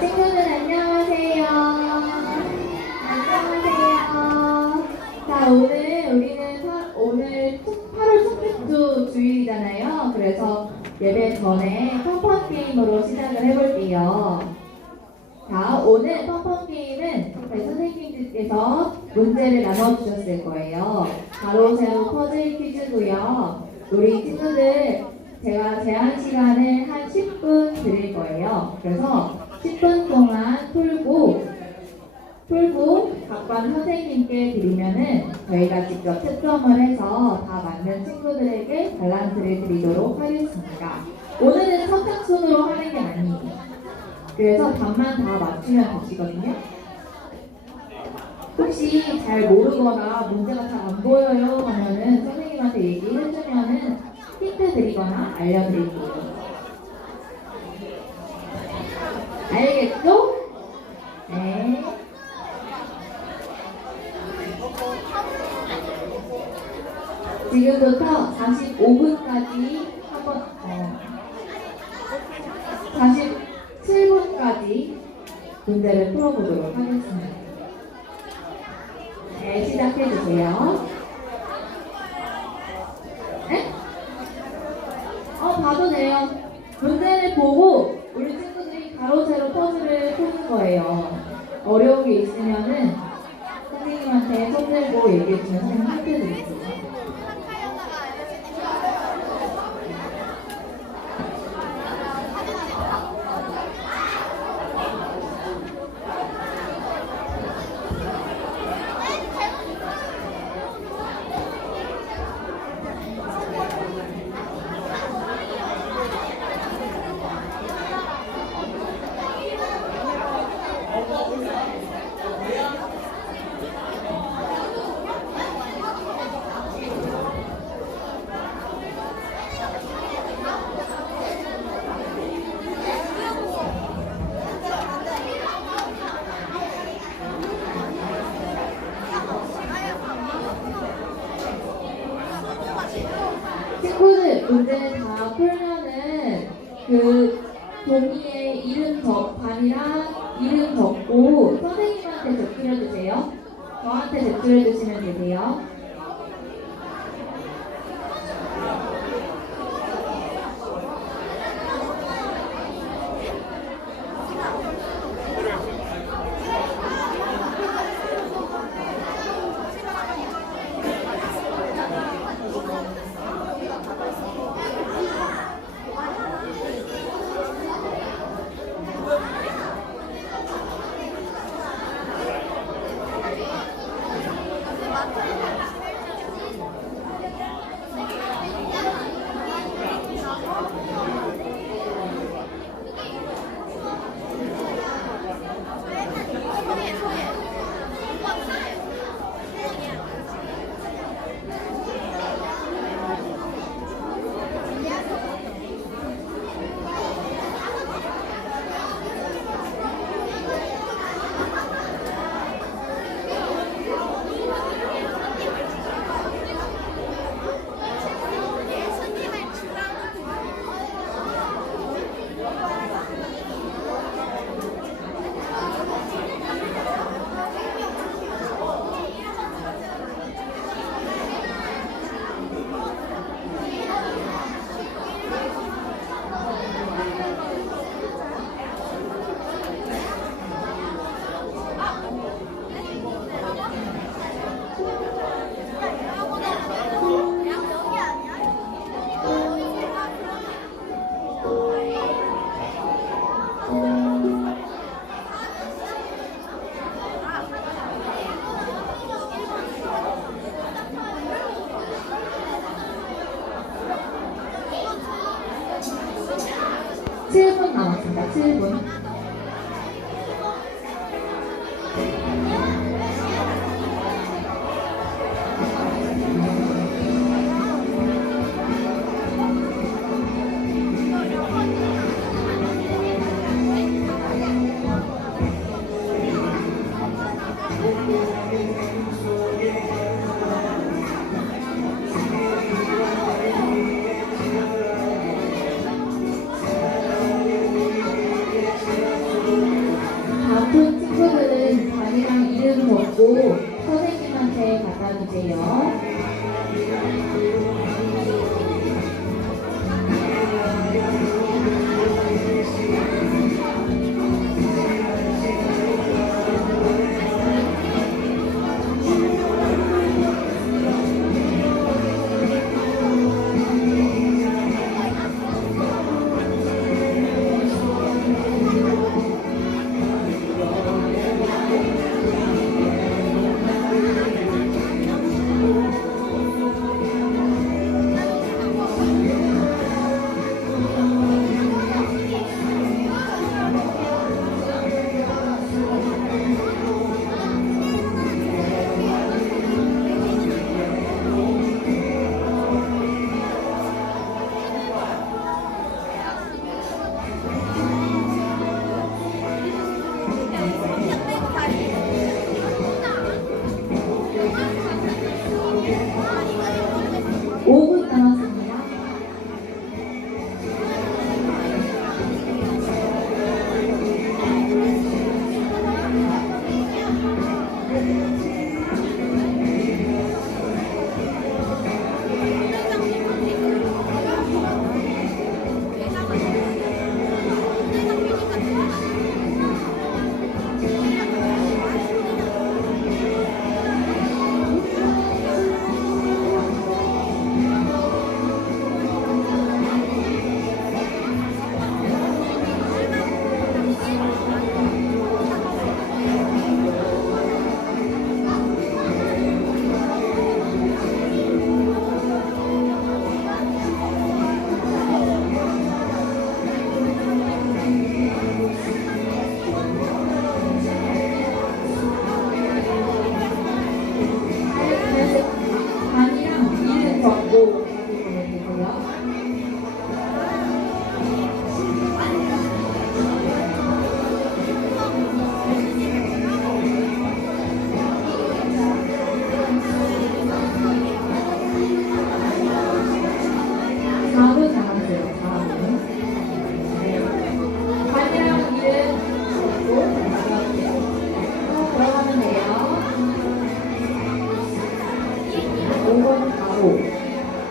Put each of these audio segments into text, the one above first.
친구들 안녕하세요. 안녕하세요. 자, 오늘 8월 첫 주 주일이잖아요. 그래서 예배 전에 펑펑 게임으로 시작을 해볼게요. 자, 오늘 펑펑 게임은 저희 선생님들께서 문제를 나눠주셨을 거예요. 가로, 세로, 퍼즐 퀴즈고요. 우리 친구들 제가 제한 시간을 한 10분 드릴 거예요. 그래서 10분 동안 풀고 각반 선생님께 드리면은 저희가 직접 채점을 해서 다 맞는 친구들에게 밸런스를 드리도록 하겠습니다. 오늘은 선착순으로 하는 게 아니에요. 그래서 답만 다 맞추면 되시거든요. 혹시 잘 모르거나 문제가 잘 안 보여요 하면은 선생님한테 얘기해주면은 힌트 드리거나 알려드릴게요. 알겠죠? 네. 지금부터 45분까지 47분까지 문제를 풀어보도록 하겠습니다. 네, 시작해주세요. 네? 봐도 돼요. 문제를 보고 우리 친구들이 가로, 세로, 퍼즐을 푸는 거예요. 어려운 게 있으면은 선생님한테 손 들고 얘기해주면 선생님 힌트 드릴게요. 친구들 문제 다 풀면은 그 종이에 반이랑 이름 적고 선생님한테 제출해주세요. 저한테 제출해주시면 되세요. 남았습니다. 7분.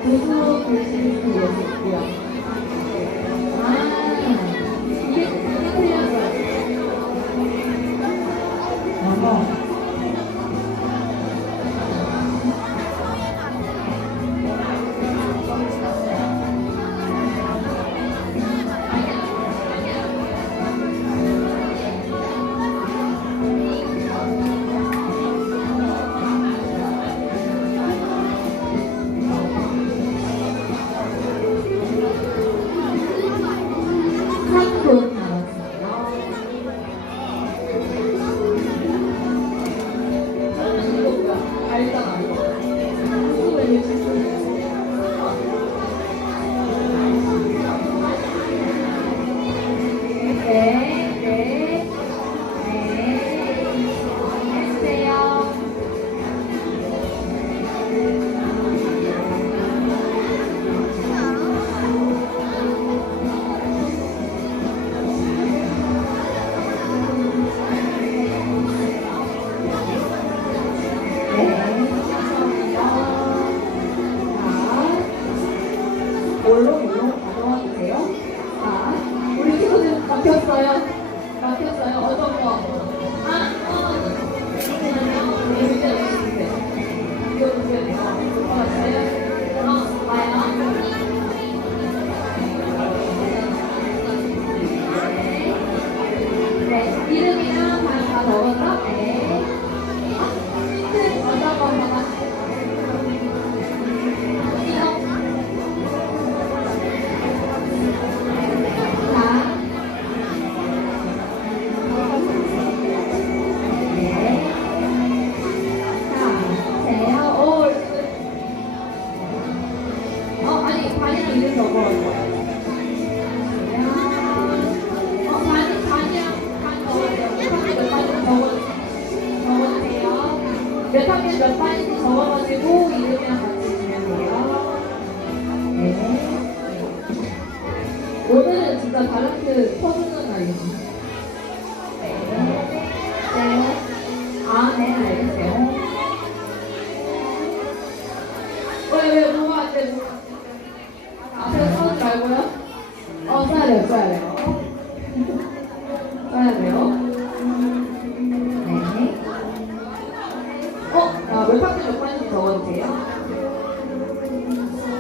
고수 글씨를 예술이요. 이게 틀렸어요. 한국 나왔어요. 이거 뭐야? 알잖아, 이거. 한국을 네, 네, 네. 해주세요. 뭘로 가져와 주세요. 자, 우리 친구들 막혔어요. 막혔어요. 어떤 거? 잠시만요. 네, 문제 주세요. 이거 보세요. 봐요. 네, 이름이랑 다 적었어? 네. 힌트 어떤 거 봐봐. 이거. 반이랑 이름 적어요. 반이랑 반 적어주세요. 몇 학년 몇 반인지 적어가지고 이름이랑 같이 주면 돼요. 네. 오늘은 진짜 밸런스 퍼주는 날입니다. 네. 네. 네, 알겠어요. 왜, 뭐가 안 돼, 뭐가 안 돼. 앞에서 써지 말고요. 써야 돼요, 써야 돼요. 써야 돼요. 네. 몇 학년 몇 반인지 적어주세요.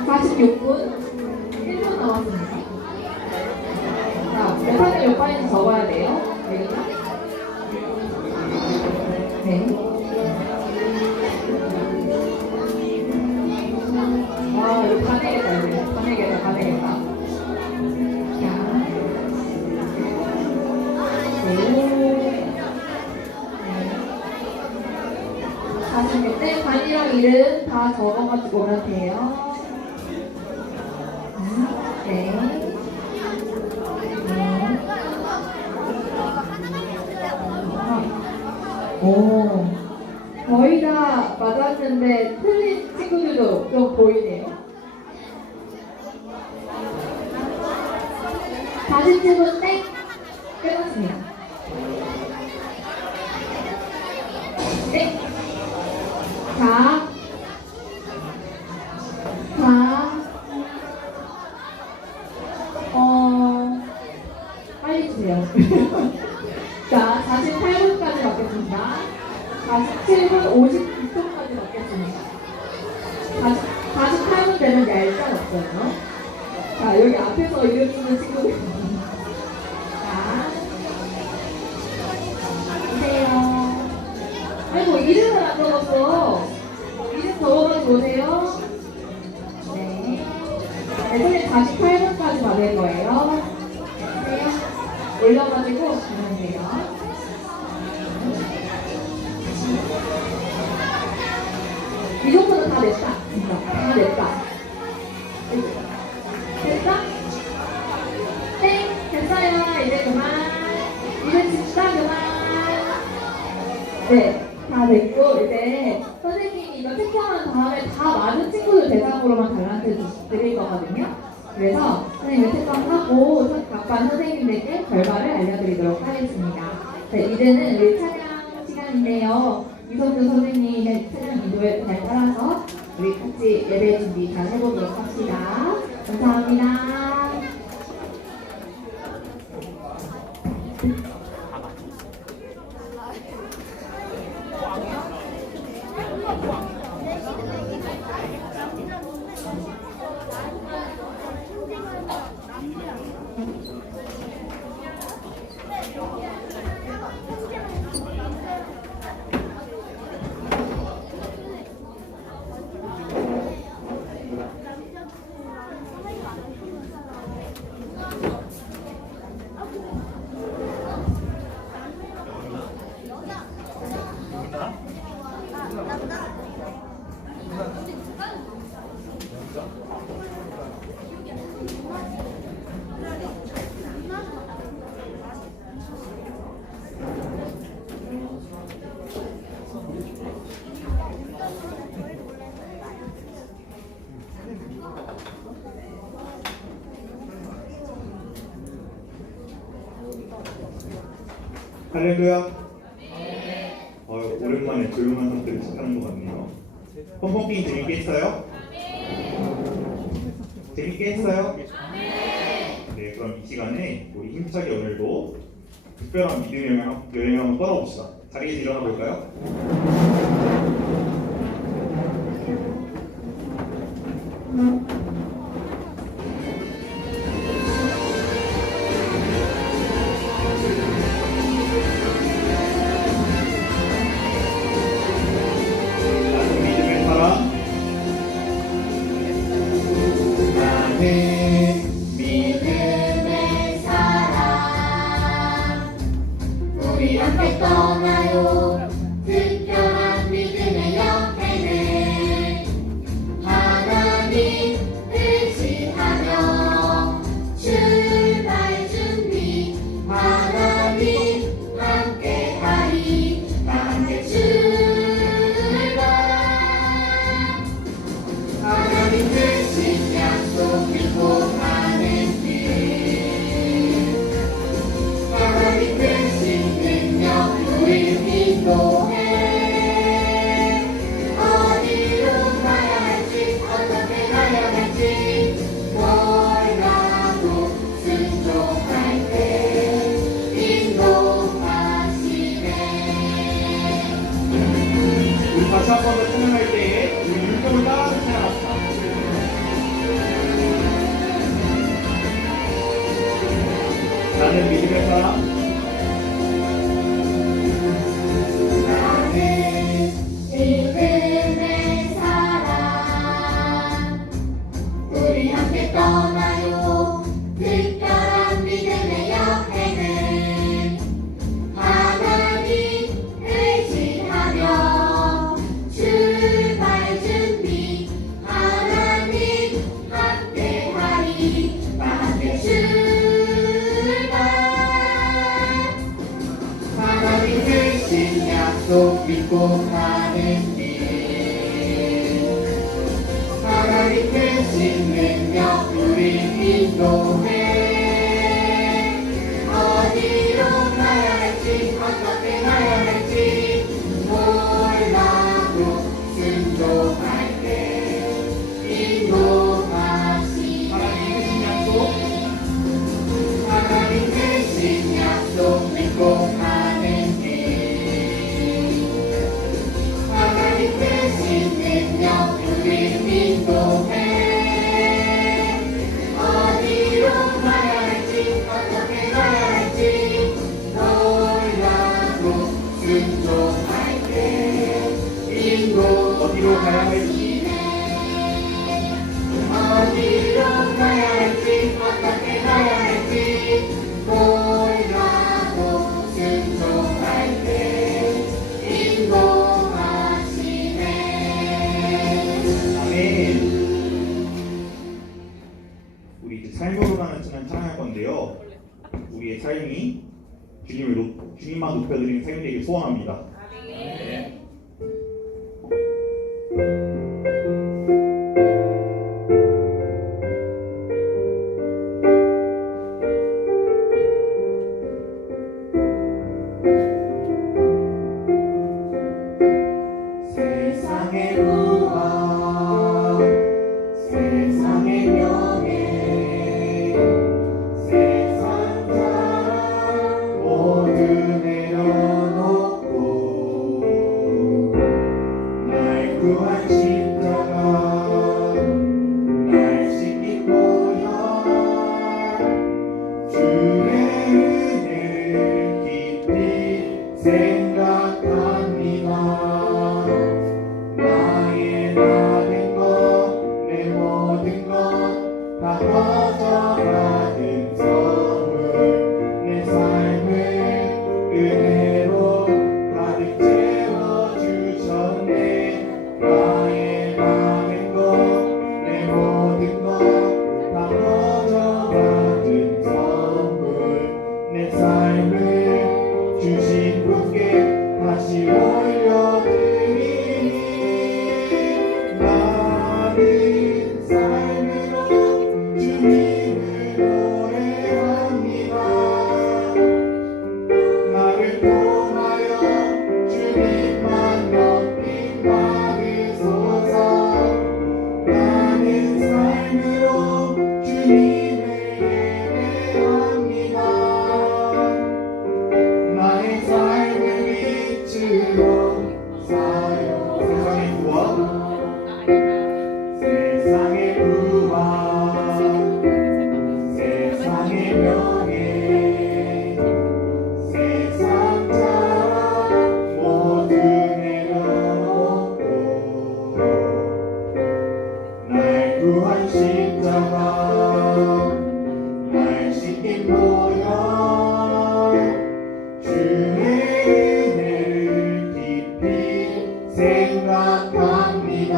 46분 1분 남았습니다. 자, 몇 학년 몇 반인지 적어야 돼요. 여기가. 네. 이거 다 내겠다, 이거. 다 내겠다, 다 내겠다. 자. 다시 그때 반이랑 이름 다 적어가지고 오면 돼요. 네. 오. 거의 다 맞았는데 틀린 친구들도 좀 보이네요. 47분 땡! 끝났습니다. 땡! 자, 빨리 주세요. 자, 48분까지 받겠습니다. 47분 59초까지 받겠습니다. 48분 되면 얄짤 없어요. 자, 여기 앞에서 이름 쓰는 친구들. 자, 보세요. 아이고, 이름을 안 적었어. 이름 적어가지고 오세요. 네. 네, 선생님 48분까지 받을 거예요. 보세요. 올려가지고 가면 돼요. 이 정도는 다 냈다. 진짜. 다 냈다. 됐어? 땡! 됐어요. 이제 그만. 이제 진짜 그만. 네. 다 됐고, 이제 선생님이 이거 채점한 다음에 다 맞은 친구들 대상으로만 달란트 드릴 거거든요. 그래서 선생님이 채점하고 각반 선생님들께 결과를 알려드리도록 하겠습니다. 네, 이제는 우리 찬양 시간인데요. 이성준 선생님의 찬양 인도에 잘 따라서 우리 같이 예배 준비 잘 해보도록 합시다. 감사합니다. 할렐루야. 오랜만에 조용한 것들을 시작하는 것 같네요. pompom게임 재밌게 했어요? 재밌게 했어요? 네, 그럼 이 시간에 우리 힘차게 오늘도 특별한 믿음의 여행을 한번 떠나봅시다. 자리에서 일어나 볼까요? 믿음의 사람 우리 함께 떠나요. 특별한 믿음의 여행을 하나님 의지하며 출발 준비 하나님 함께하리. 다 함께 출발. 하나님 주신 약속 믿고 가는 길 하나님 주신 능력 우리 인도해. 어디로 가야 할지 어떻게 가야 할지 몰라도 순종할 때 인도하시네. 우리 다시 한 번 더 찬양할 때에 우리 율동을 따라서 찬양합시다. 나는 믿음의 사람. 나는 믿음의 사람 우리 함께 떠나요. 특별한 믿음의 여행을 하나님 의지하며 출발 준비 하나님 함께하리. 다 함께 출발. 하나님 주신 약속 믿고 가는 길 하나님 주신 능력 우리 인도해. 어디로 가야 할지 어떻게 가야 할지 몰라도 순종할 때 인도하시네. 하나님 주신 약속 믿고 가는 길 하나님 주신 능력 우리 인도해. 어디로 가야 할지 어떻게 가야 할지 몰라도 순종할 때 어디로 가야 할지 어디로 가야 할지 어떻게 가야 할지 몰라도 순종할 때 인도하시네. 아멘. 우리 이제 삶으로라는 찬양 찬양할 건데요. 우리의 삶이 주님만 높여드리는 삶이 되길 소원합니다. 세상의 무엇 구한 십자가 날 씻긴 보혈 주의 은혜를 깊이 생각합니다.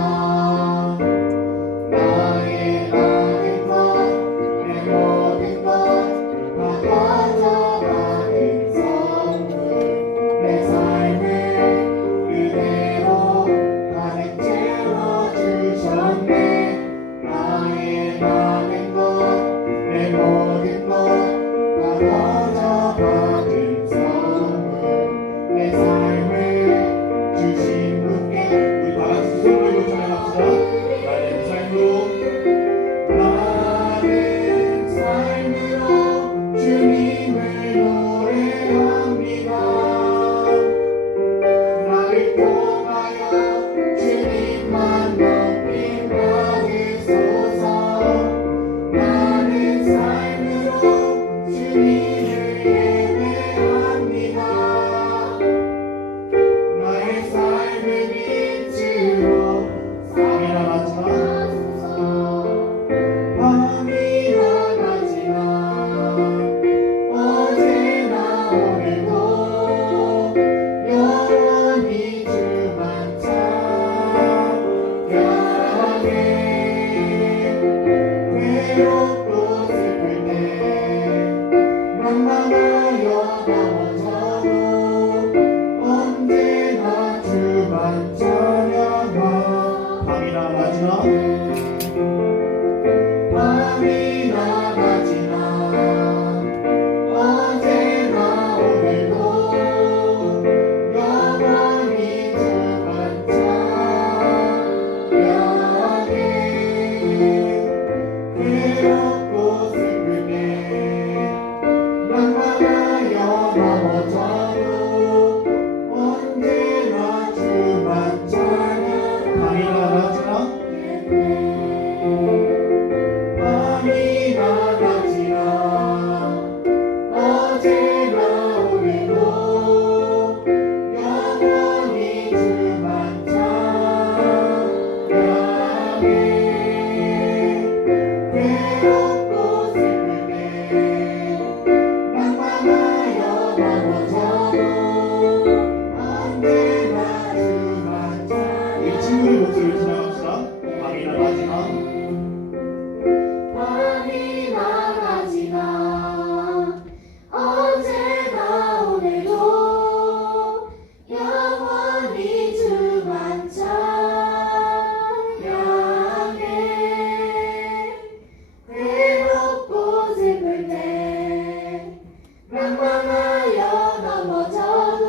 나의 모든 것, 내 모든 것 다 가져가는 선물, 내 삶을 그대로 가득 채워주셨네. 나의 많은 것, 내 모든 것 다 가져가는 선물, 내 삶을 주신 분께 우리 다 같이 손 들고 찬양합시다. 나는 삶으로 주님을 노래합니다. 나를 통하여 주님만 높임 받으소서. 나는 삶으로 주님을 예배합니다. 나의 삶을 빛으로 밤이나 낮이나 밤이나 낮이나 어제나 오늘도 영원히 주만 찬양해. 외롭고 슬플 때 망망하여 넘어져도 언제나 주만 찬양하. 밤이나 낮이나 밤이나 낮이나 어제나 오늘도 영원히 주만 찬양해. 외롭고 슬플 때 망망하여 넘어져도 언제나 주만 찬양. 밤이나 낮이나 밤이나 낮이나 어제나 오늘도 영원히 주만 찬양해. 외롭고 슬플 때 망망하여 넘어져도 언제나 주만 찬양. 우리 친구의 목소리를 찬양합시다. 밤이나 낮이나 밤이나 낮이나 어제나 오늘도 영원히 주만 찬양해. 외롭고 슬플 때 망망하여 넘어져도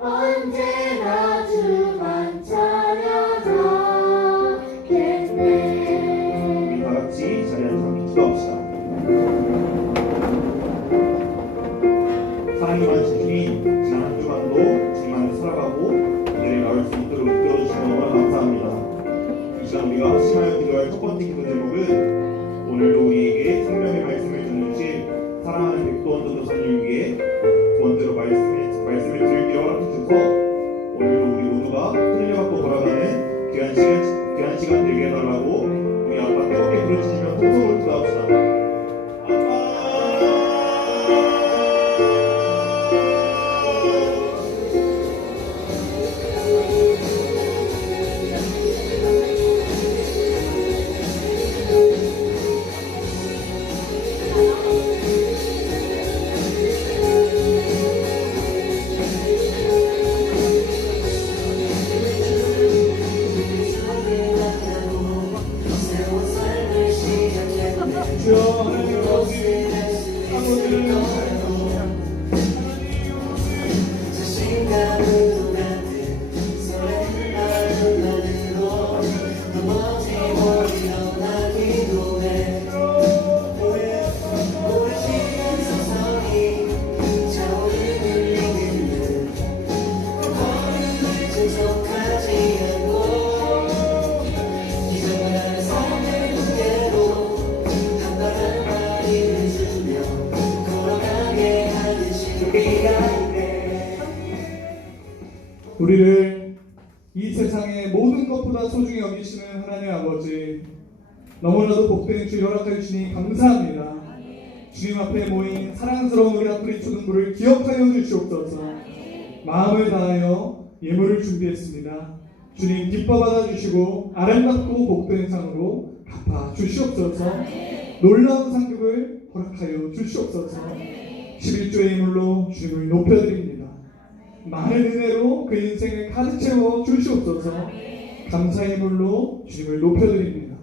언제나 주만 찬양하겠네. 우리 다 같이 자리에 앉아서 기도합시다. 사랑이 많으신 주님, 지난 한 주간도 주님만을 살아가고 이들을 나올 수 있도록 이끌어주시는 너무 감사합니다. 이 시간 우리가 합심하여 기도할 첫 번째 기도 제목은 오늘도 우리에게 생명의 말씀을 전해주실 사랑하는 백도원 전도사님 위해 두 번째로 말씀을 드릴게요 허락해 주셔서 오늘도 우리 모두가 틀려갖고 돌아가는 귀한 시간 되게 해달라고 우리 아빠 뜨겁게 부르짖으며 통성을 기도합시다. 아빠. 너무나도 복된 주 허락해 주시니 감사합니다. 주님 앞에 모인 사랑스러운 우리 아프리 초등부를 기억하여 주시옵소서. 마음을 다하여 예물을 준비했습니다. 주님 기뻐 받아주시고 아름답고 복된 상으로 갚아 주시옵소서. 놀라운 상급을 허락하여 주시옵소서. 11조의 예물로 주님을 높여드립니다. 많은 은혜로 그 인생을 가득 채워 주시옵소서. 감사의 예물로 주님을 높여드립니다.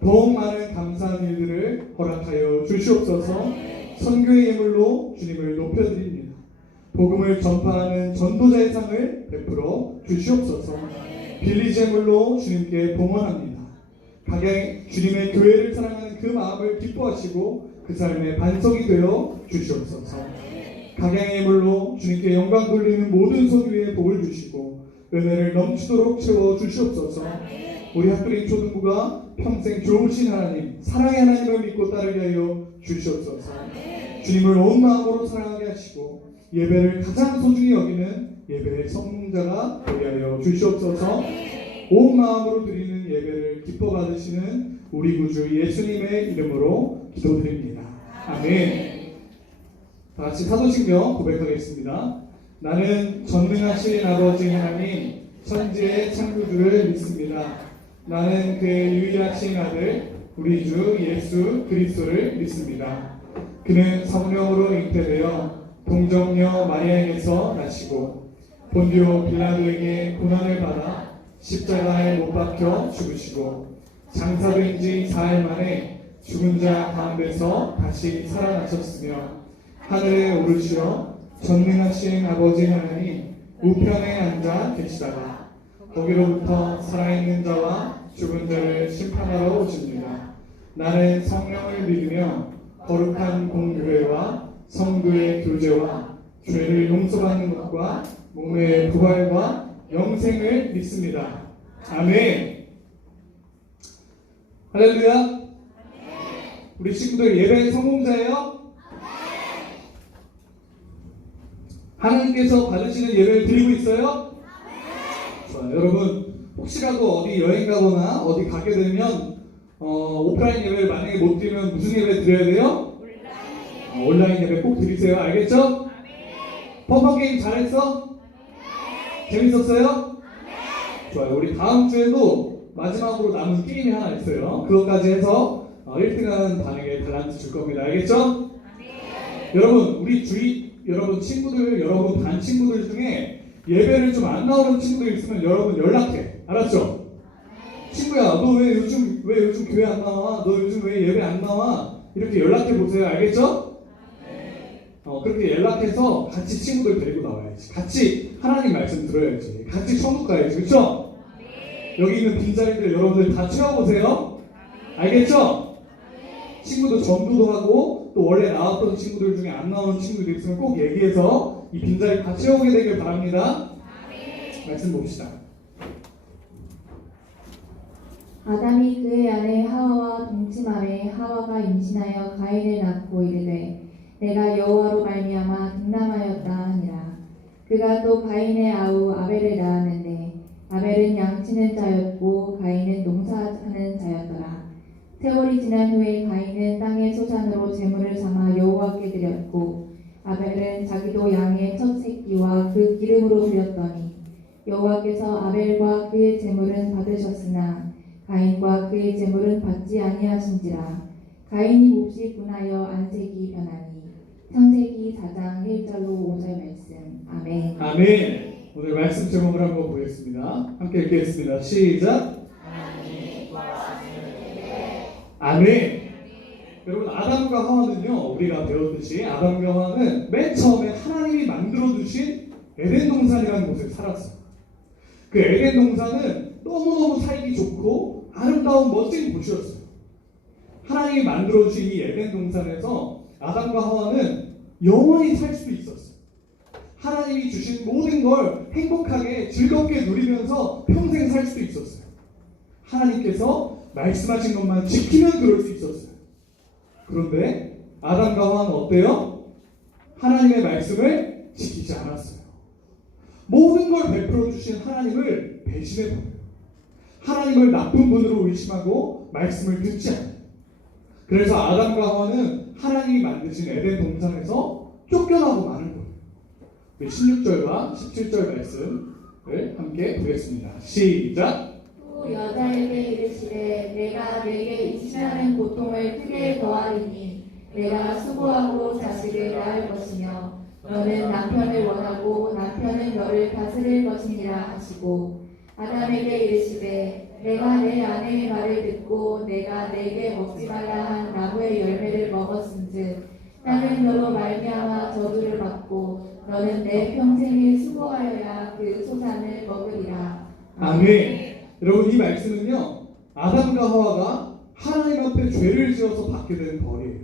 더욱 많은 감사한 일들을 허락하여 주시옵소서. 선교의 예물로 주님을 높여드립니다. 복음을 전파하는 전도자의 상을 베풀어 주시옵소서. 빌리 제물로 주님께 봉헌합니다. 각양 주님의 교회를 사랑하는 그 마음을 기뻐하시고 그 삶의 반석이 되어 주시옵소서. 각양의 예물로 주님께 영광 돌리는 모든 손 위에 복을 주시고 은혜를 넘치도록 채워 주시옵소서. 우리 학그림 초등부가 평생 좋으신 하나님, 사랑의 하나님을 믿고 따르게 하여 주시옵소서. 주님을 온 마음으로 사랑하게 하시고 예배를 가장 소중히 여기는 예배의 성자가 되게 하여 주시옵소서. 온 마음으로 드리는 예배를 기뻐 받으시는 우리 구주 예수님의 이름으로 기도드립니다. 아멘. 다 같이 사도신경 고백하겠습니다. 나는 전능하신 아버지 하나님, 천지의 창조주를 믿습니다. 나는 그의 유일하신 아들 우리 주 예수 그리스도를 믿습니다. 그는 성령으로 잉태되어 동정녀 마리아에게서 나시고 본디오 빌라도에게 고난을 받아 십자가에 못 박혀 죽으시고 장사된 지 4일 만에 죽은 자 가운데서 다시 살아나셨으며 하늘에 오르시어 전능하신 아버지 하나님 우편에 앉아 계시다가 거기로부터 살아있는 자와 죽은 자를 심판하러 오십니다. 나는 성령을 믿으며 거룩한 공교회와 성도의 교제와 죄를 용서받는 것과 몸의 부활과 영생을 믿습니다. 아멘. 할렐루야. 우리 친구들 예배 성공자예요? 하나님께서 받으시는 예배를 드리고 있어요? 좋아요. 여러분 혹시라도 어디 여행 가거나 어디 가게 되면 오프라인 예배를 만약에 못 드리면 무슨 예배 드려야 돼요? 온라인 예배 꼭 드리세요. 알겠죠? 펑펑 게임 잘했어? 재밌었어요? 좋아요. 우리 다음 주에도 마지막으로 남은 게임이 하나 있어요. 그것까지 해서 1등하는 반에게 달란트 줄 겁니다. 알겠죠? 여러분 우리 여러분 친구들, 여러분 반 친구들 중에 예배를 좀 안 나오는 친구들 있으면 여러분 연락해. 알았죠? 친구야, 너 왜 요즘 교회 안 나와? 너 요즘 왜 예배 안 나와? 이렇게 연락해 보세요. 알겠죠? 그렇게 연락해서 같이 친구들 데리고 나와야지. 같이 하나님 말씀 들어야지. 같이 천국 가야지. 그렇죠? 여기 있는 빈자리들 여러분들 다 채워보세요. 알겠죠? 친구도 전도도 하고 또 원래 나왔던 친구들 중에 안 나오는 친구들 있으면 꼭 얘기해서 이 빈자리 다 채우게 되길 바랍니다. 말씀 봅시다. 아담이 그의 아내 하와와 동침하매 하와가 임신하여 가인을 낳고 이르되 내가 여호와로 말미암아 등남하였다 하니라. 그가 또 가인의 아우 아벨을 낳았는데 아벨은 양치는 자였고 가인은 농사하는 자였더라. 세월이 지난 후에 가인은 땅의 소산으로 제물을 삼아 여호와께 드렸고 아벨은 자기도 양의 첫 새끼와 그 기름으로 드렸더니 여호와께서 아벨과 그의 제물은 받으셨으나 가인과 그의 제물은 받지 아니하신지라. 가인이 몹시 분하여 안색이 변하니. 창세기 4장 1절로 5절 말씀. 아멘. 아멘. 오늘 말씀 제목을 한번 보겠습니다. 함께 읽겠습니다. 시작. 아멘. 여러분 아담과 하와는요, 우리가 배웠듯이 아담과 하와는 맨 처음에 하나님이 만들어 두신 에덴 동산이라는 곳에 살았어요. 그 에덴 동산은 너무너무 살기 좋고 아름다운 멋진 곳이었어요. 하나님이 만들어 주신 이 에덴 동산에서 아담과 하와는 영원히 살 수 있었어요. 하나님이 주신 모든 걸 행복하게 즐겁게 누리면서 평생 살 수도 있었어요. 하나님께서 말씀하신 것만 지키면 그럴 수 있었어요. 그런데 아담과 하와는 어때요? 하나님의 말씀을 지키지 않았어요. 모든 걸 베풀어 주신 하나님을 배신해버려요. 하나님을 나쁜 분으로 의심하고 말씀을 듣지 않아요. 그래서 아담과 하와는 하나님이 만드신 에덴 동산에서 쫓겨나고 마는 거예요. 16절과 17절 말씀을 함께 보겠습니다. 시작. 또 여자에게 이르시되 내가 내게 임신하는 고통을 크게 더하리니 내가 수고하고 자식을 낳을 것이며 너는 남편을 원하고 남편은 너를 다스릴 것이니라 하시고 아담에게 이르시되 내가 내 아내의 말을 듣고 내가 내게 먹지 말라 한 나무의 열매를 먹었은즉 땅은 너로 말미암아 저주를 받고 너는 내 평생을 수고하여야 그 소산을 먹으리라. 아멘. 여러분 이 말씀은요 아담과 하와가 하나님 앞에 죄를 지어서 받게 된 벌이에요.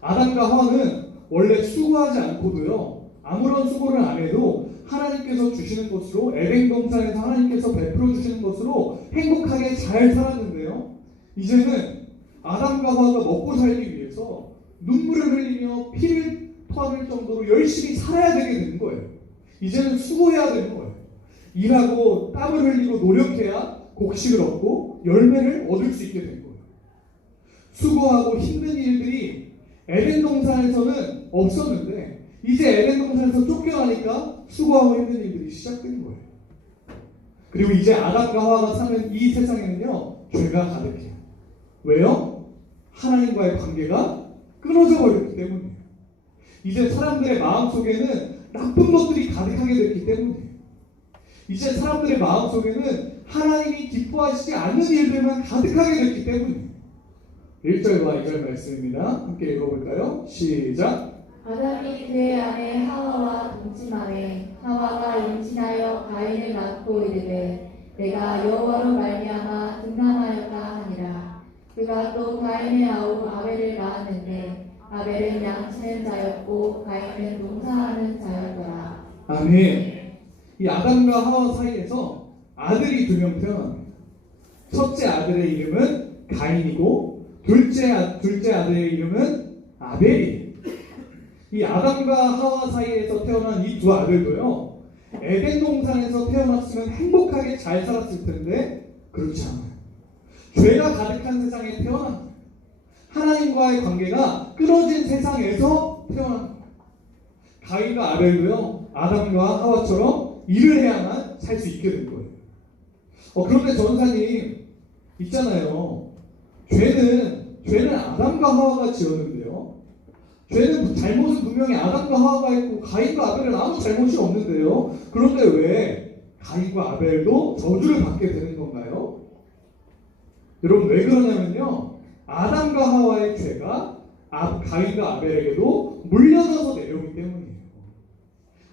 아담과 하와는 원래 수고하지 않고도요 아무런 수고를 안 해도 하나님께서 주시는 것으로 에덴 동산에서 하나님께서 베풀어 주시는 것으로 행복하게 잘 살았는데요. 이제는 아담과 하와가 먹고 살기 위해서 눈물을 흘리며 피를 토할 정도로 열심히 살아야 되게 되는 거예요. 이제는 수고해야 되는 거예요. 일하고 땀을 흘리고 노력해야 곡식을 얻고 열매를 얻을 수 있게 된 거예요. 수고하고 힘든 일들이 에덴 동산에서는 없었는데 이제 에덴 동산에서 쫓겨나니까 수고하고 힘든 일들이 시작된 거예요. 그리고 이제 아담과 하와가 사는 이 세상에는요 죄가 가득해요. 왜요? 하나님과의 관계가 끊어져 버렸기 때문이에요. 이제 사람들의 마음속에는 나쁜 것들이 가득하게 됐기 때문이에요. 이제 사람들의 마음속에는 하나님이 기뻐하시지 않는 일들만 가득하게 됐기 때문이에요. 1절과 2절 말씀입니다. 함께 읽어볼까요? 시작. 아담이 그의 아내 하와와 동침하매 하와가 임신하여 가인을 낳고 이르되 내가 여호와로 말미암아 등남하였다 하니라. 그가 또 가인의 아우 아벨을 낳았는데 아벨은 양치는 자였고 가인은 농사하는 자였더라. 아멘. 이 아담과 하와 사이에서 아들이 2명 태어납니다. 첫째 아들의 이름은 가인이고 둘째 아들의 이름은 아벨이에요. 이 아담과 하와 사이에서 태어난 이 두 아들도요 에덴 동산에서 태어났으면 행복하게 잘 살았을 텐데 그렇지 않아요. 죄가 가득한 세상에 태어난 거예요. 하나님과의 관계가 끊어진 세상에서 태어난 거예요. 가인과 아벨도요 아담과 하와처럼 일을 해야만 살 수 있게 된 거예요. 그런데 전사님 있잖아요. 죄는 아담과 하와가 지었는데요. 죄는 잘못은 분명히 아담과 하와가 했고 가인과 아벨은 아무 잘못이 없는데요. 그런데 왜 가인과 아벨도 저주를 받게 되는 건가요? 여러분 왜 그러냐면요. 아담과 하와의 죄가 가인과 아벨에게도 물려져서 내려오기 때문이에요.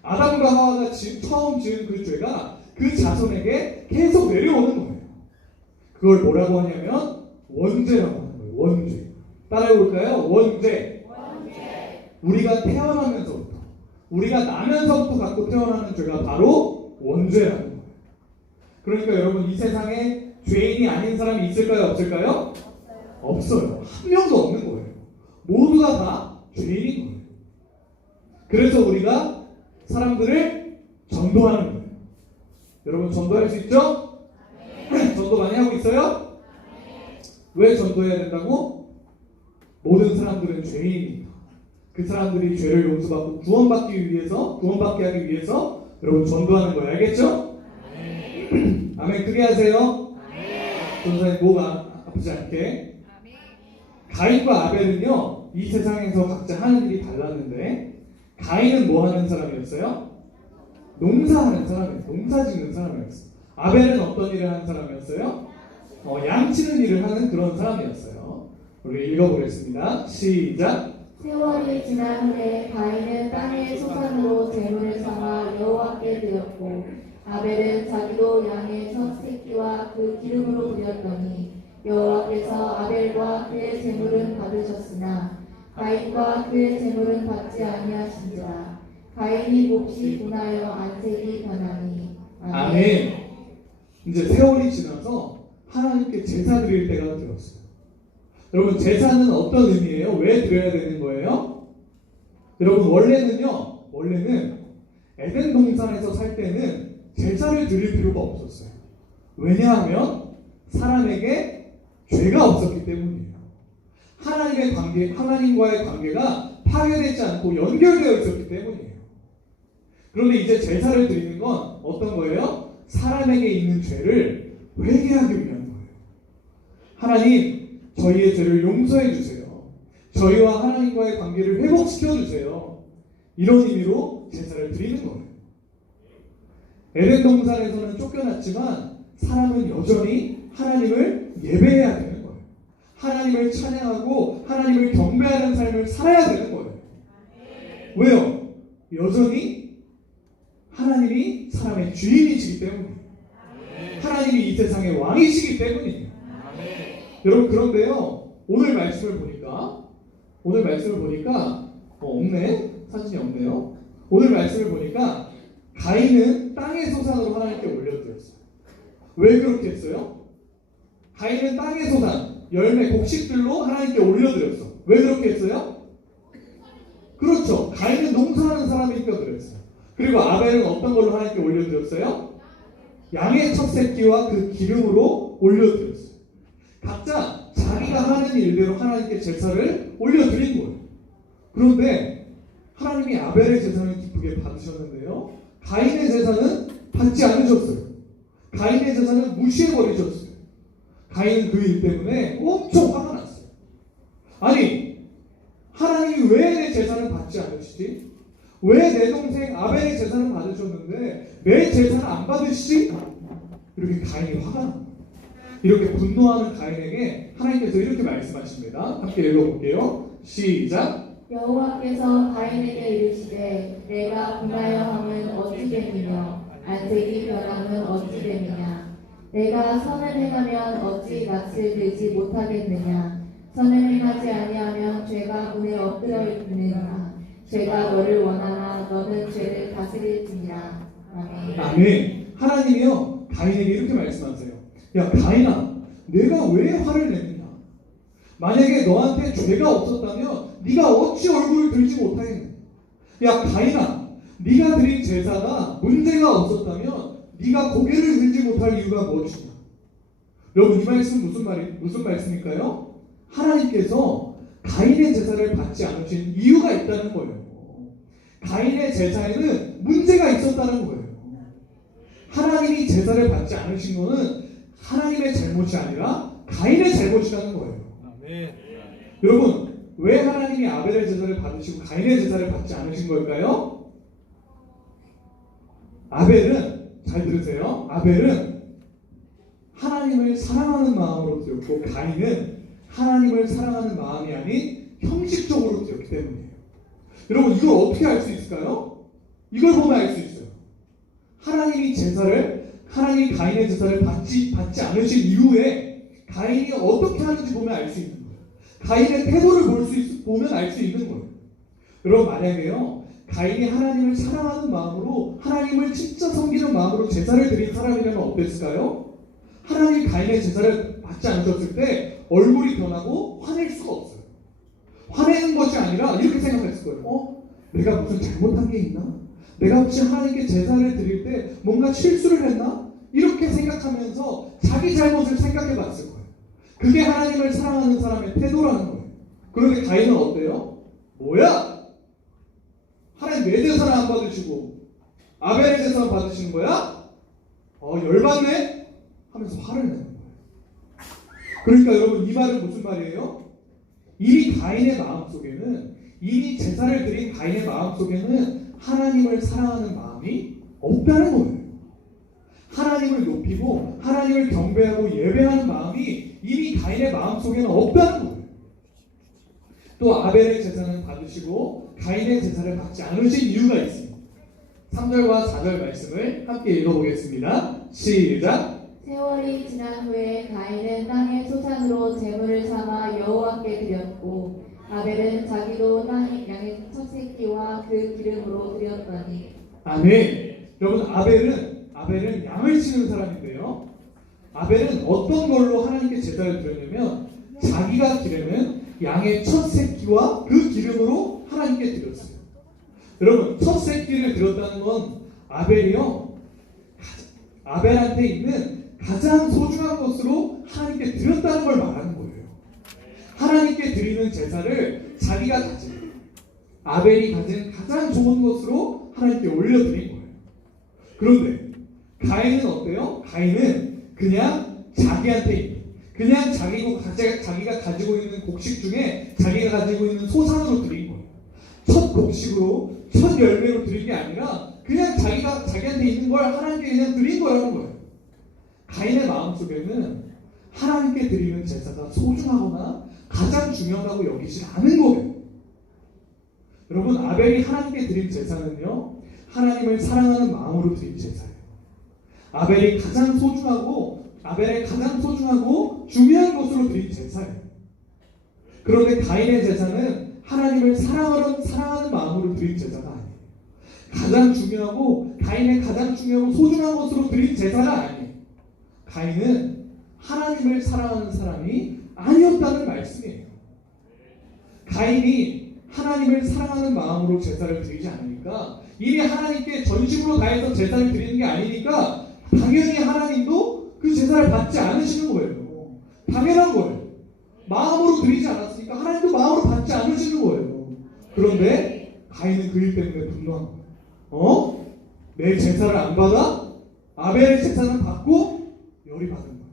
아담과 하와가 처음 지은 그 죄가 그 자손에게 계속 내려오는 거예요. 그걸 뭐라고 하냐면 원죄라고 하는 거예요. 원죄. 따라해볼까요? 원죄. 우리가 태어나면서부터 우리가 나면서부터 갖고 태어나는 죄가 바로 원죄라는 거예요. 그러니까 여러분 이 세상에 죄인이 아닌 사람이 있을까요? 없을까요? 없어요. 한 명도 없는 거예요. 모두가 다 죄인인 거예요. 그래서 우리가 사람들을 전도하는 거예요. 여러분 전도할 수 있죠? 전도 많이 하고 있어요? 왜 전도해야 된다고? 모든 사람들은 죄인입니다. 그 사람들이 죄를 용서받고 구원받게 하기 위해서 여러분 전도하는 거예요. 알겠죠? 아멘. 크게 하세요. 전사님 목 아프지 않게. 가인과 아벨은요 이 세상에서 각자 하는 일이 달랐는데 가인은 뭐 하는 사람이었어요? 농사하는 사람이었어요. 농사 짓는 사람이었어요. 아벨은 어떤 일을 하는 사람이었어요? 양치는 일을 하는 그런 사람이었어요. 우리 읽어보겠습니다. 시작. 세월이 지난 후에 가인은 땅의 소산으로 제물을 삼아 여호와께 드렸고 아벨은 자기도 양의 첫 새끼와 그 기름으로 드렸더니 여호와께서 아벨과 그의 제물은 받으셨으나 가인과 그의 제물은 받지 아니하신지라. 가인이 몹시 분하여 안색이 변하니. 아멘. 이제 세월이 지나서 하나님께 제사 드릴 때가 되었어요. 여러분 제사는 어떤 의미예요? 왜 드려야 되는 거예요? 여러분 원래는 에덴 동산에서 살 때는 제사를 드릴 필요가 없었어요. 왜냐하면 사람에게 죄가 없었기 때문이에요. 하나님과의 관계가 파괴되지 않고 연결되어 있었기 때문이에요. 그런데 이제 제사를 드리는 건 어떤 거예요? 사람에게 있는 죄를 회개하기 위한 거예요. 하나님, 저희의 죄를 용서해 주세요. 저희와 하나님과의 관계를 회복시켜 주세요. 이런 의미로 제사를 드리는 거예요. 에덴 동산에서는 쫓겨났지만 사람은 여전히 하나님을 예배해야 되는 거예요. 하나님을 찬양하고 하나님을 경배하는 삶을 살아야 되는 거예요. 왜요? 여전히 하나님이 사람의 주인이시기 때문이에요. 하나님이 이 세상의 왕이시기 때문이에요. 여러분, 그런데요, 오늘 말씀을 보니까 없네? 사진이 없네요. 오늘 말씀을 보니까 가인은 땅의 소산으로 하나님께 올려드렸어요. 왜 그렇게 했어요? 가인은 땅의 소산, 열매, 곡식들로 하나님께 올려드렸어. 왜 그렇게 했어요? 그렇죠. 가인은 농사하는 사람이니까 그랬어요. 그리고 아벨은 어떤 걸로 하나님께 올려드렸어요? 양의 첫 새끼와 그 기름으로 올려드렸어요. 각자 자기가 하는 일대로 하나님께 제사를 올려드린 거예요. 그런데 하나님이 아벨의 제사는 기쁘게 받으셨는데요, 가인의 제사는 받지 않으셨어요. 가인의 제사는 무시해버리셨어요. 가인은 그 일 때문에 엄청 화가 났어요. 아니, 하나님이 왜 내 제사는 받지 않으시지? 왜 내 동생 아벨의 제사는 받으셨는데 내 제사는 안 받으시지? 이렇게 가인이 화가 납니다. 이렇게 분노하는 가인에게 하나님께서 이렇게 말씀하십니다. 함께 읽어볼게요. 시작. 여호와께서 가인에게 이르시되 내가 분하여 함은 어찌 됨이며 안색이 변함은 어찌 됨이냐 내가 선을 행하면 어찌 낯을 들지 못하겠느냐 선을 행하지 아니하면 죄가 문에 엎드려 있느냐 죄가 너를 원하나 너는 죄를 다스릴지니라. 아멘. 아멘. 하나님이요, 가인에게 이렇게 말씀하세요. 야, 가인아, 내가 왜 화를 내느냐? 만약에 너한테 죄가 없었다면 네가 어찌 얼굴을 들지 못하겠느냐? 야, 가인아, 네가 드린 제사가 문제가 없었다면 네가 고개를 들지 못할 이유가 무엇이냐? 여러분, 이 말씀 무슨 말씀일까요? 하나님께서 가인의 제사를 받지 않으신 이유가 있다는 거예요. 가인의 제사에는 문제가 있었다는 거예요. 하나님이 제사를 받지 않으신 거는 하나님의 잘못이 아니라 가인의 잘못이라는 거예요. 아멘. 여러분, 왜 하나님이 아벨의 제사를 받으시고 가인의 제사를 받지 않으신 걸까요? 아벨은, 잘 들으세요, 아벨은 하나님을 사랑하는 마음으로 드렸고 가인은 하나님을 사랑하는 마음이 아닌 형식적으로 드렸기 때문이에요. 여러분, 이걸 어떻게 알 수 있을까요? 이걸 보면 알 수 있어요. 하나님이 가인의 제사를 받지 않으신 이후에 가인이 어떻게 하는지 보면 알 수 있는 거예요. 가인의 태도를 보면 알 수 있는 거예요. 여러분, 만약에요, 가인이 하나님을 사랑하는 마음으로, 하나님을 진짜 섬기는 마음으로 제사를 드린 사람이라면 어땠을까요? 하나님이 가인의 제사를 받지 않으셨을 때 얼굴이 변하고 화낼 수가 없어요. 화내는 것이 아니라 이렇게 생각했을 거예요. 내가 무슨 잘못한 게 있나? 내가 혹시 하나님께 제사를 드릴 때 뭔가 실수를 했나? 이렇게 생각하면서 자기 잘못을 생각해 봤을 거예요. 그게 하나님을 사랑하는 사람의 태도라는 거예요. 그런데 가인은 어때요? 뭐야? 하나님 내 제사는 안 받으시고 아벨의 제사는 받으시는 거야? 열받네? 하면서 화를 내는 거예요. 그러니까 여러분, 이 말은 무슨 말이에요? 이미 제사를 드린 가인의 마음속에는 하나님을 사랑하는 마음이 없다는 거예요. 하나님을 높이고 하나님을 경배하고 예배하는 마음이 이미 가인의 마음속에는 없다는 거예요. 또 아벨의 제사는 받으시고 가인의 제사를 받지 않으신 이유가 있습니다. 3절과 4절 말씀을 함께 읽어보겠습니다. 시작. 세월이 지난 후에 가인은 땅의 소산으로 제물을 삼아 여호와께 드렸고 아벨은 자기도 땅의 양의 첫 새끼와 그 기름으로 드렸더니. 아멘. 여러분, 아벨은 양을 치는 사람인데요, 아벨은 어떤 걸로 하나님께 제사를 드렸냐면 자기가 기르는 양의 첫 새끼와 그 기름으로 하나님께 드렸어요. 여러분, 첫 새끼를 드렸다는 건 아벨한테 있는 가장 소중한 것으로 하나님께 드렸다는 걸 말하는 거예요. 하나님께 드리는 제사를 자기가 가진 아벨이 가진 가장 좋은 것으로 하나님께 올려드린 거예요. 그런데 가인은 어때요? 가인은 그냥 자기한테 그냥 자기가 가지고 있는 곡식 중에 자기가 가지고 있는 소산으로 드린 거예요. 첫 곡식으로 첫 열매로 드린 게 아니라 그냥 자기한테 있는 걸 하나님께 그냥 드린 거라는 거예요. 가인의 마음속에는 하나님께 드리는 제사가 소중하거나 가장 중요하다고 여기지 않은 거예요. 여러분, 아벨이 하나님께 드린 제사는요, 하나님을 사랑하는 마음으로 드린 제사예요. 아벨의 가장 소중하고 중요한 것으로 드린 제사예요. 그런데 가인의 제사는 하나님을 사랑하는 마음으로 드린 제사가 아니에요. 가인의 가장 중요하고 소중한 것으로 드린 제사가 아니에요. 가인은 하나님을 사랑하는 사람이 아니었다는 말씀이에요. 가인이 하나님을 사랑하는 마음으로 제사를 드리지 않으니까, 이미 하나님께 전심으로 다해서 제사를 드리는 게 아니니까 당연히 하나님도 그 제사를 받지 않으시는 거예요. 당연한 거예요. 마음으로 드리지 않았으니까 하나님도 마음으로 받지 않으시는 거예요. 그런데 가인은 그 일 때문에 분노한 거예요. 내 제사를 안 받아? 아벨의 제사는 받고 열이 받은 거예요.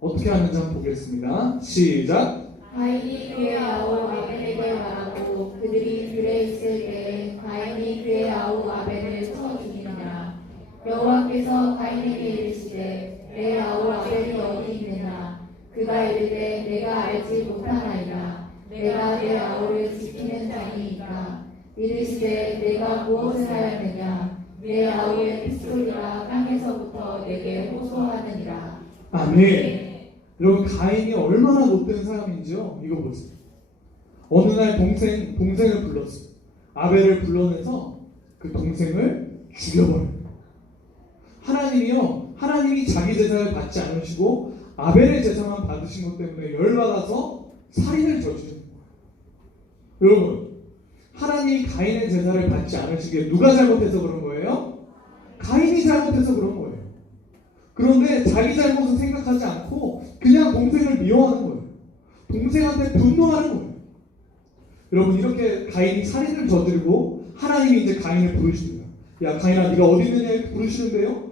어떻게 하는지 한번 보겠습니다. 시작. 가인이 그의 아우 아벨에게 말하고 그들이 들에 있을 때에 가인이 그의 아우 아벨을 쳐 죽이니라. 여호와께서 가인에게 이르시되 내 아우 아벨이 어디 있느냐. 그가 이르되 내가 알지 못하나이다. 내가 내 아우를 지키는 자니 있다. 이르시되 내가 무엇을 하였느냐. 내 아우의 핏소리가 땅에서부터 내게 호소하느니라. 아멘. 여러분, 가인이 얼마나 못된 사람인지요? 이거 보세요. 어느 날 동생을 불렀어요. 아벨을 불러내서 그 동생을 죽여버려요. 하나님이 자기 제사를 받지 않으시고 아벨의 제사만 받으신 것 때문에 열받아서 살인을 저지르는 거예요. 여러분, 하나님이 가인의 제사를 받지 않으시기에 누가 잘못해서 그런 거예요? 가인이 잘못해서 그런 거예요. 그런데 자기 잘못은 생각하지 않고 그냥 동생을 미워하는 거예요. 동생한테 분노하는 거예요. 여러분, 이렇게 가인이 살인을 저지르고 하나님이 이제 가인을 부르시는 거예요. 야, 가인아, 네가 어디 있느냐 이렇게 부르시는데요.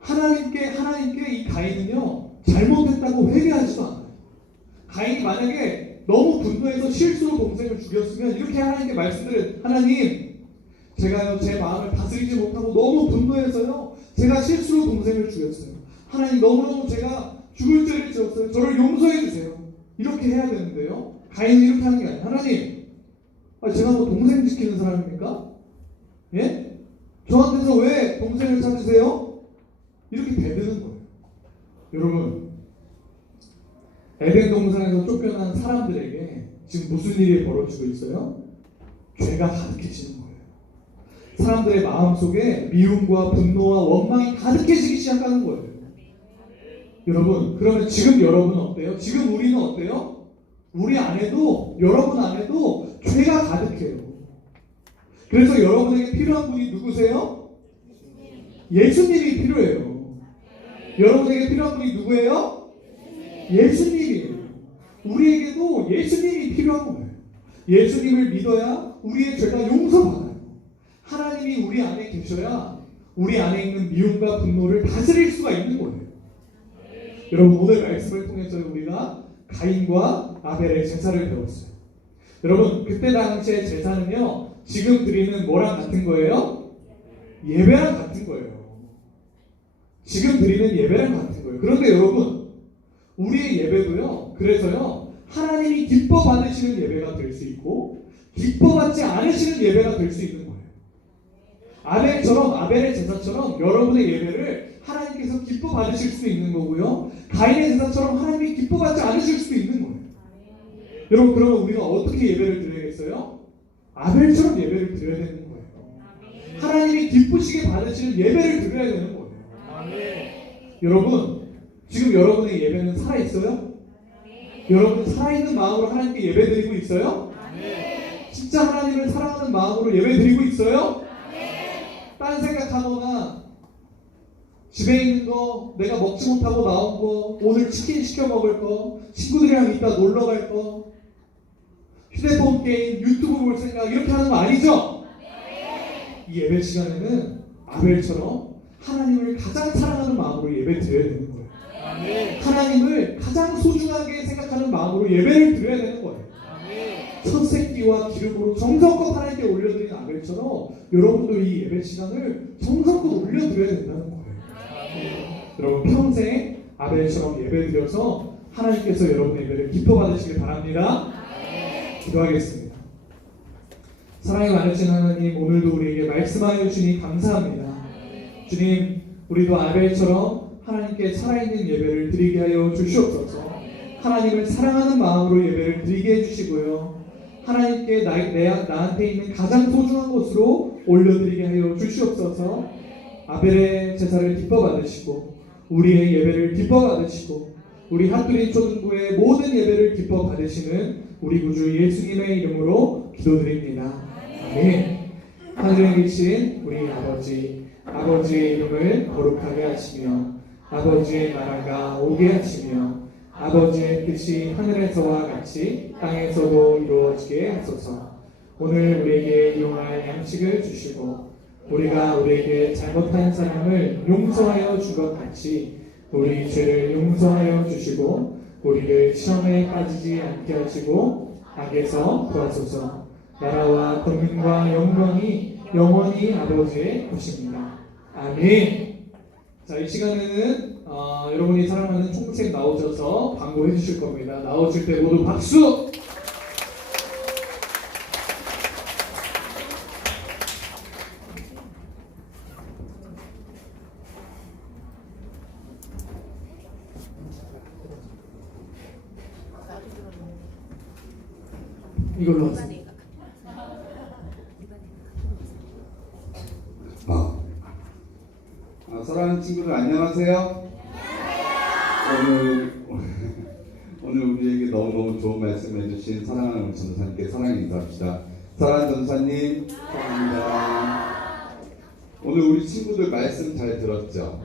하나님께 이 가인은요, 잘못했다고 회개하지도 않아요. 가인이 만약에 너무 분노해서 실수로 동생을 죽였으면 이렇게 하나님께 말씀드려요. 하나님, 제가요, 제 마음을 다스리지 못하고 너무 분노해서요, 제가 실수로 동생을 죽였어요. 하나님, 너무너무 제가 죽을 죄를 지었어요. 저를 용서해 주세요. 이렇게 해야 되는데요, 가인은 이렇게 하는 게 아니에요. 하나님, 제가 뭐 동생 지키는 사람입니까? 예? 저한테서 왜 동생을 찾으세요? 이렇게 대드는 거예요. 여러분, 에덴 동산에서 쫓겨난 사람들에게 지금 무슨 일이 벌어지고 있어요? 죄가 가득해지는 거예요. 사람들의 마음속에 미움과 분노와 원망이 가득해지기 시작하는 거예요. 여러분, 그러면 지금 여러분은 어때요? 지금 우리는 어때요? 여러분 안에도 죄가 가득해요. 그래서 여러분에게 필요한 분이 누구세요? 예수님이 필요해요. 여러분에게 필요한 분이 누구예요? 예수님이에요. 우리에게도 예수님이 필요한 거예요. 예수님을 믿어야 우리의 죄가 용서받아요. 하나님이 우리 안에 계셔야 우리 안에 있는 미움과 분노를 다스릴 수가 있는 거예요. 여러분, 오늘 말씀을 통해서 우리가 가인과 아벨의 제사를 배웠어요. 여러분, 그때 당시의 제사는요, 지금 드리는 뭐랑 같은 거예요? 예배랑 같은 거예요. 지금 드리는 예배랑 같은 거예요. 그런데 여러분, 우리의 예배도요, 그래서요, 하나님이 기뻐 받으시는 예배가 될 수 있고 기뻐 받지 않으시는 예배가 될 수 있는 거예요. 아벨의 제사처럼 여러분의 예배를 하나님께서 기뻐 받으실 수도 있는 거고요, 가인의 제사처럼 하나님이 기뻐 받지 않으실 수도 있는 거예요. 여러분, 그러면 우리가 어떻게 예배를 드려야겠어요? 아벨처럼 예배를 드려야 되는 거예요. 하나님이 기쁘시게 받으시는 예배를 드려야 되는 거예요. 여러분, 지금 여러분의 예배는 살아있어요? 여러분, 살아있는 마음으로 하나님께 예배드리고 있어요? 진짜 하나님을 사랑하는 마음으로 예배드리고 있어요? 딴 생각하거나 집에 있는 거, 내가 먹지 못하고 나온 거, 오늘 치킨 시켜 먹을 거, 친구들이랑 이따 놀러 갈 거, 휴대폰 게임, 유튜브 볼 생각 이렇게 하는 거 아니죠? 이 예배 시간에는 아벨처럼 하나님을 가장 사랑하는 마음으로 예배 드려야 되는 거예요. 하나님을 가장 소중하게 생각하는 마음으로 예배를 드려야 되는 거예요. 첫 새끼와 기름으로 정성껏 하나님께 올려드린 아벨처럼 여러분도 이 예배 시간을 정성껏 올려드려야 된다는 거예요. 여러분 평생 아벨처럼 예배 드려서 하나님께서 여러분의 예배를 기뻐 받으시길 바랍니다. 기도하겠습니다. 사랑이 많으신 하나님, 오늘도 우리에게 말씀하여 주니 감사합니다. 주님, 우리도 아벨처럼 하나님께 살아있는 예배를 드리게 하여 주시옵소서. 하나님을 사랑하는 마음으로 예배를 드리게 해주시고요. 하나님께 나한테 있는 가장 소중한 곳으로 올려드리게 하여 주시옵소서. 아벨의 제사를 기뻐 받으시고 우리의 예배를 기뻐 받으시고 우리 핫두리 초등부의 모든 예배를 기뻐 받으시는 우리 구주 예수님의 이름으로 기도드립니다. 아멘. 하늘에 계신 우리 아버지의 이름을 거룩하게 하시며 아버지의 나라가 오게 하시며 아버지의 뜻이 하늘에서와 같이 땅에서도 이루어지게 하소서. 오늘 우리에게 일용할 양식을 주시고 우리가 우리에게 잘못한 사람을 용서하여 준 것 같이 우리 죄를 용서하여 주시고 우리를 시험에 빠지지 않게 하시고 악에서 구하소서. 나라와 권능과 영광이 영원히 아버지의 것입니다. 아멘. 자, 이 시간에는 여러분이 사랑하는 총책 나오셔서 광고해 주실 겁니다. 나오실 때 모두 박수! 이걸로 하세요. 사랑하는 친구들 안녕하세요. 오늘 우리에게 너무너무 좋은 말씀 해주신 사랑하는 우리 전도사님께 사랑의 인사합시다. 사랑하는 전도사님 사랑합니다. 오늘 우리 친구들 말씀 잘 들었죠?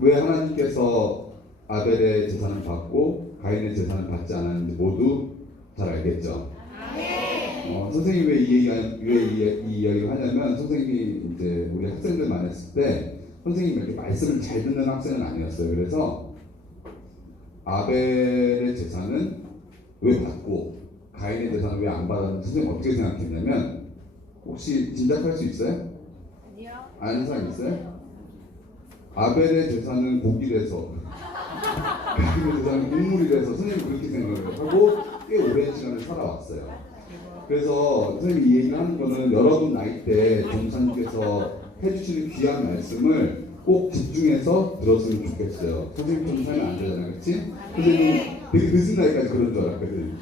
왜 하나님께서 아벨의 재산을 받고 가인의 재산을 받지 않았는지 모두 잘 알겠죠? 선생님이 왜 이 이야기를 하냐면, 선생님이 이제 우리 학생들 만났을 때 선생님이 이렇게 말씀을 잘 듣는 학생은 아니었어요. 그래서 아벨의 재산은 왜 받고 가인의 재산은 왜 안 받았는지 선생님 어떻게 생각했냐면, 혹시 짐작할 수 있어요? 아니요. 아는 사람 있어요? 아벨의 재산은 고기라서 가인의 재산은 국물이라서 선생님이 그렇게 생각을 하고 꽤 오랜 시간을 살아왔어요. 그래서 선생님이 이 얘기를 하는 거는 여러분 나이 때 전사님께서 해주시는 귀한 말씀을 꼭 집중해서 들었으면 좋겠어요. 선생님처럼 살면 안 되잖아요, 그렇지? 선생님 되게 늦은 나이까지 그런 줄 알았거든.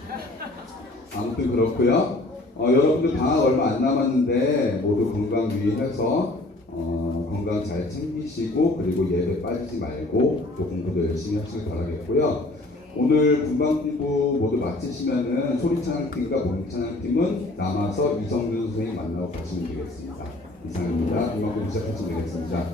아무튼 그렇고요. 여러분들 방학 얼마 안 남았는데 모두 건강 유의해서 건강 잘 챙기시고 그리고 예배 빠지지 말고 또 공부도 열심히 하시길 바라겠고요. 오늘 분방공부 모두 마치시면은 소리찬양팀과 모임찬양팀은 남아서 이성준 선생님 만나고 가시면 되겠습니다. 이상입니다. 분방공부 시작하시면 되겠습니다.